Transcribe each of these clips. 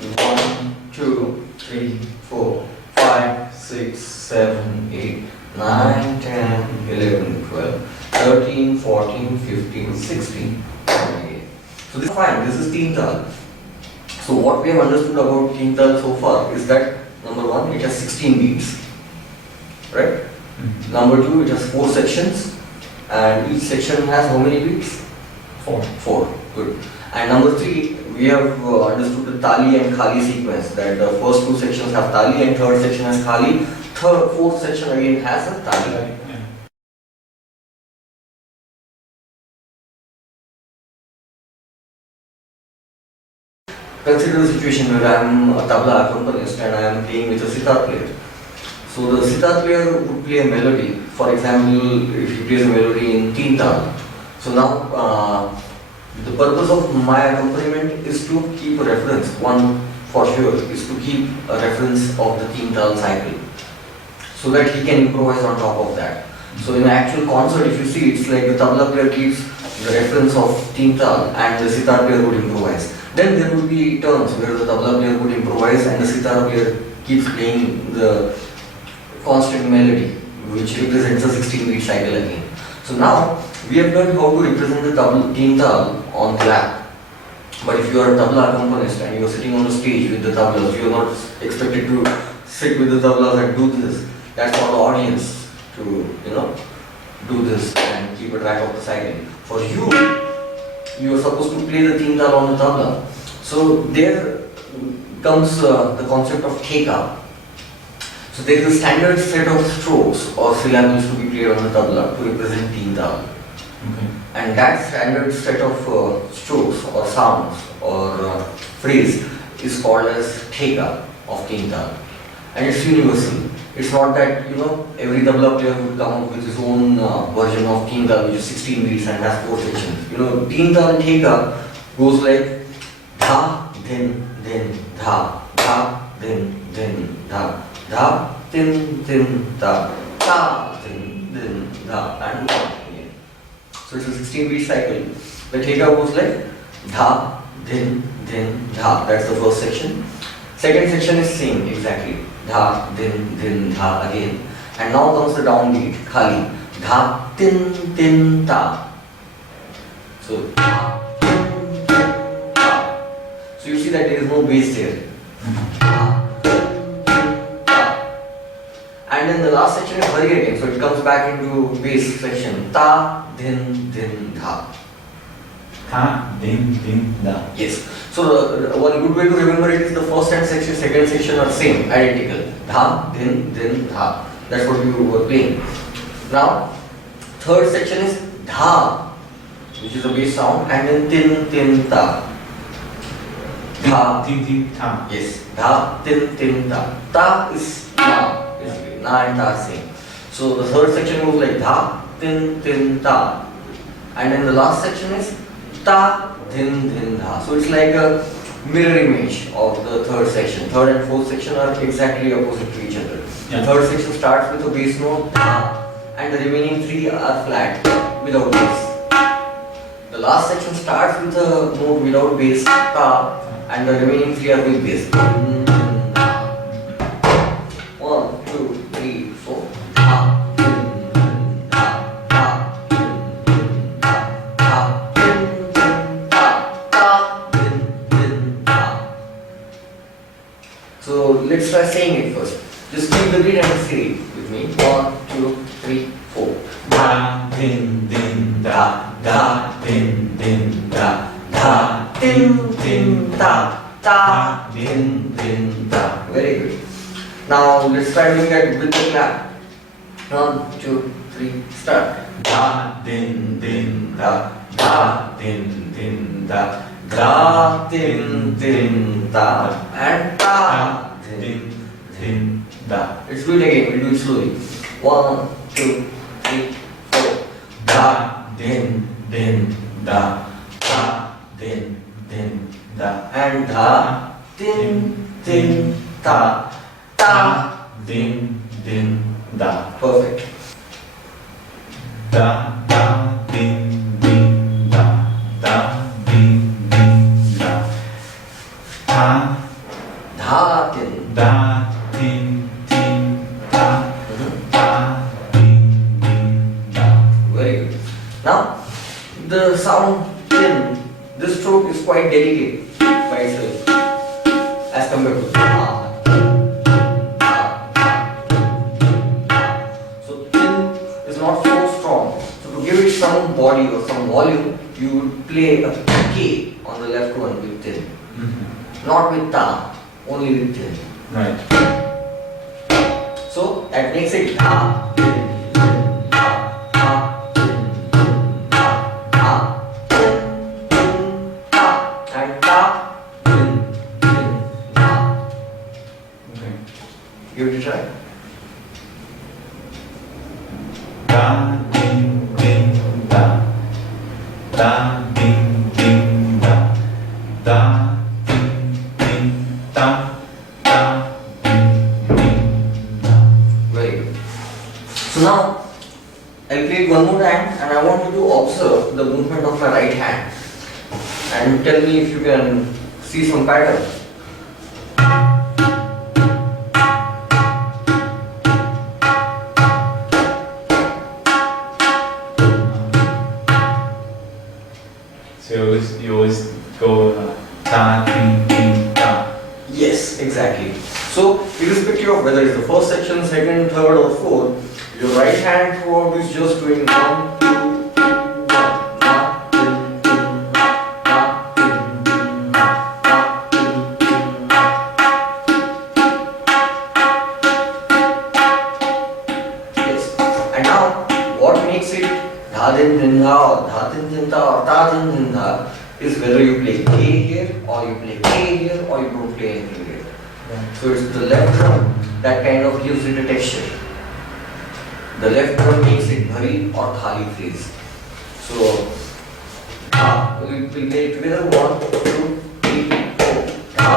1, 2, 3, 4, 5, 6, 7, 8, 9, 10, 11, 12, 13, 14, 15, 16. Okay. So this is fine, this is Teen Tal. So what we have understood about Teen Tal so far is that number 1, it has 16 beats, right? Number 2, it has 4 sections, and each section has how many beats? 4. 4, good. And number 3, we have understood the Tali and Khali sequence, that the first 2 sections have Tali and third section has Khali, fourth section again has a Tali. Consider the situation where I am a tabla accompanist and I am playing with a sitar player. So the sitar player would play a melody. For example, if he plays a melody in Teen Tal. So now the purpose of my accompaniment is to keep a reference. One for sure is to keep a reference of the Teen Tal cycle, so that he can improvise on top of that. So in an actual concert, if you see, it's like the tabla player keeps the reference of Teen Tal and the sitar player would improvise. Then there would be turns where the tabla player would improvise and the sitar player keeps playing the constant melody, which represents a 16-beat cycle again. So now we have learned how to represent the Teen Tal on clap. But if you are a tabla accompanist and you are sitting on the stage with the tablas, you are not expected to sit with the tablas and do this. That's for the audience to, do this and keep a track of the cycle. For you, you are supposed to play the Teen Tal on the tabla. So there comes the concept of theka. So there is a standard set of strokes or syllables to be played on the tabla to represent Teen Tal. Okay. And that standard set of strokes or sounds or phrase is called as theka of Teen Tal. And it's universal. It's not that every tabla player would come up with his own version of Teen Tal, which is 16 beats and has 4 sections. Teen Tal and theka goes like dha, din, dha, dha, din, dha, dha, din, dha, ta, din, dha, and 1 again. So it's a 16-beat cycle. The theka goes like dha, din, dha. That's the first section. Second section is same exactly. Dha, din, dha again. And now comes the downbeat, khali. Dha, din, ta. So, dha, din, ta. So you see that there is no bass there. Dha, din, ta. And then the last section is hurry again. So it comes back into bass section. Ta, din, dha. Ta, din, da. Yes. So one good way to remember it is the first and second section are same, identical. Dha, din, dha. That's what we were playing. Now, third section is dha, which is a bass sound, and then tin, ta. Dha, Tin, ta. yes. Dha, tin, ta. Ta is na, basically. Na and ta same. So the third section goes like dha, tin, ta. And then the last section is ta, din, dha. So it's like a mirror image of the third section. Third and fourth section are exactly opposite to each other. Yeah. The third section starts with a bass note dha, and the remaining 3 are flat without bass. The last section starts with a note without bass ta, and the remaining 3 are with bass. 1, 2, 3, 4. Dha, din, dha, dha, din, dha, dha, din, dha, ta, din, dha. So let's try saying it first. Just keep the beat and say it with me. 1, 2, 3, 4. Da, din, da. Da, din, da. Da, din, da. Ta, din, da. Very good. Now let's try doing that with the clap. 1, 2, 3, start. Da, din, Da, da. Din, da. da, din, da, and ta, din. Din, da. Let's do it again. We'll do it slowly. 1, 2, 3, 4. Da, din, da. Da, din, da. And da, din, ta, ta. Da, din, da. Perfect. Da, din, da. Da, din, da. Ta, din. Da, din, din, da. Mhm. Da, din, din, da. Very good. Now, the sound din, this stroke is quite delicate by itself as compared to So din is not so strong. So to give it some body or some volume, you would play a K on the left one with din. Mhm. Not with ta, only with din. Right. So that makes it ta, din, din, ta, ta, din, din, ta, ta, din, din, ta, and ta, din, din, ta. Okay. Give it a try. Da, din, din, da. Da, din, din, da. Da, din, din, da. Da, din, din, da. Very good. So now I'll play it one more time and I want you to observe the movement of my right hand and tell me if you can see some pattern. So you always go da, din, din, da. Yes, exactly. So irrespective of whether it's the first section, second, third or fourth, your right hand throughout is just doing 1, 2, 1, da, din, din, da, din, din, da, din, din, da. Yes. And now, what makes it dha din din da or dha din din da or ta din din da is whether you play A here or you play A here or you don't play anything here. So it's the left drum that kind of gives it a texture. The left drum makes it dhari or thali phrase. So we'll play it together. 1, 2, 3, 4. Dha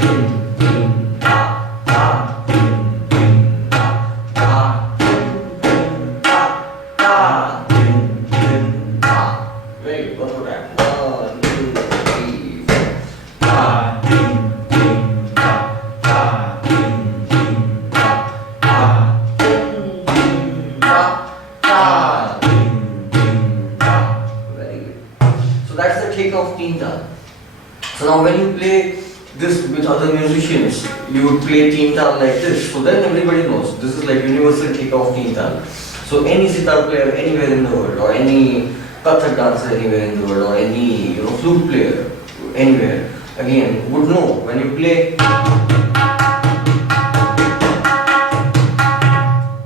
din din da, dha din din da, dha din din da, dha din din da. Very good. One more time. 1, 2, 3, 4. Da, din, din, da. Da, din, din, da. Da, din, din, da. Very good. So that's the take of teen tal. So now when you play this with other musicians, you would play teen tal like this. So then everybody knows this is like universal take of teen tal. So any sitar player anywhere in the world, or any Kathak dancer anywhere in the world, or any flute player anywhere, again would know when you play.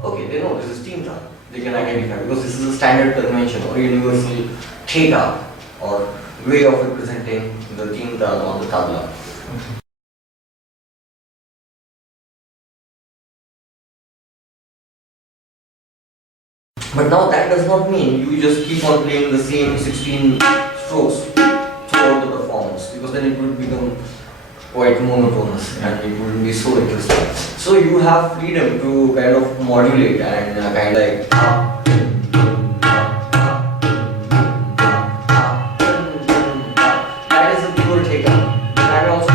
Okay, they know this is teen tal. They can identify because this is a standard convention or universal take-up or way of representing the teen tal on the tabla. But now that does not mean you just keep on playing the same 16 strokes throughout the performance, because then it would become quite monotonous and it wouldn't be so interesting. So you have freedom to kind of modulate and kind of like that is a pure take-up. And also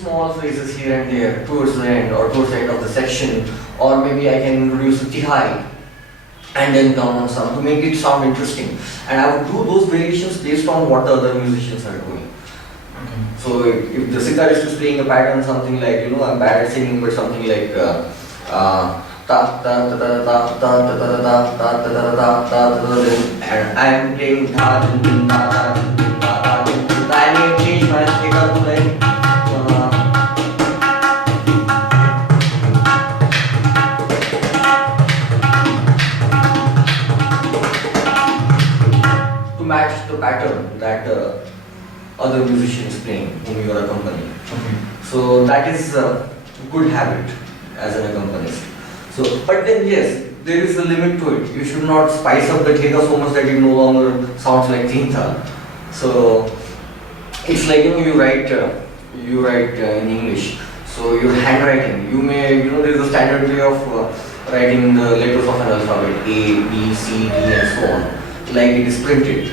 small phrases here and there towards the end or towards the end of the section, or maybe I can introduce a tihai and then come on some to make it sound interesting. And I would do those variations based on what the other musicians are doing. Okay. So if the sitarist is playing a pattern, something like, I'm bad at singing, but something like ta ta ta ta ta ta ta ta ta ta ta ta ta ta, and I am playing ta ta ta ta ta ta, I may change my take to like to match the pattern that other musician is playing whom you are accompanying. Okay. So that is a good habit as an accompanist. So, but then yes, there is a limit to it. You should not spice up the theta so much that it no longer sounds like teen tal. So it's like you write in English. So your handwriting, you may there is a standard way of writing the letters of an alphabet A, B, C, D, and so on, like it is printed.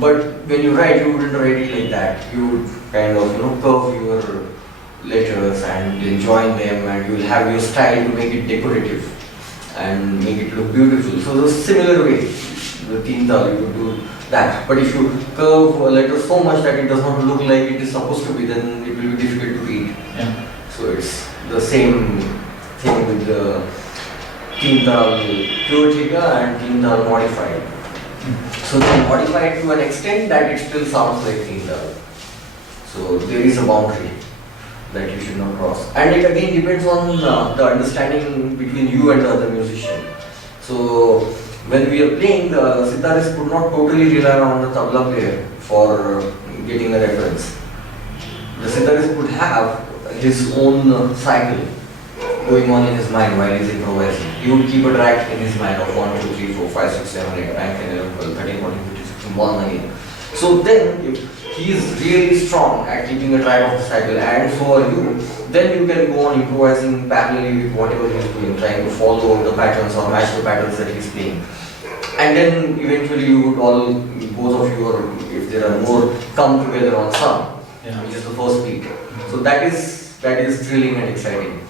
But when you write, you wouldn't write it like that. You would kind of curve your letters and join them, and you will have your style to make it decorative and make it look beautiful. So the similar way, the teen tal, you could do that. But if you curve a letter so much that it does not look like it is supposed to be, then it will be difficult to read. Yeah. So it's the same thing with the teen tal pure theta and teen tal modified. So they modify it to an extent that it still sounds like teen tal. So there is a boundary that you should not cross. And it again depends on the understanding between you and the other musician. So when we are playing, the sitarist could not totally rely on the tabla player for getting a reference. The sitarist could have his own cycle going on in his mind while he is improvising. He would keep a track in his mind of 1, 2, 3, 4, 5, 6, 7, 8, 9, 10, 11, 12, 13, 14, 15, 16, 1 again. So then, if he is really strong at keeping a track of the cycle, and so are you, then you can go on improvising parallelly with whatever he is doing, trying to follow the patterns or match the patterns that he is playing. And then eventually you would all, both of you, or if there are more, come together on some, Yeah. which is the first beat. So that is thrilling and exciting.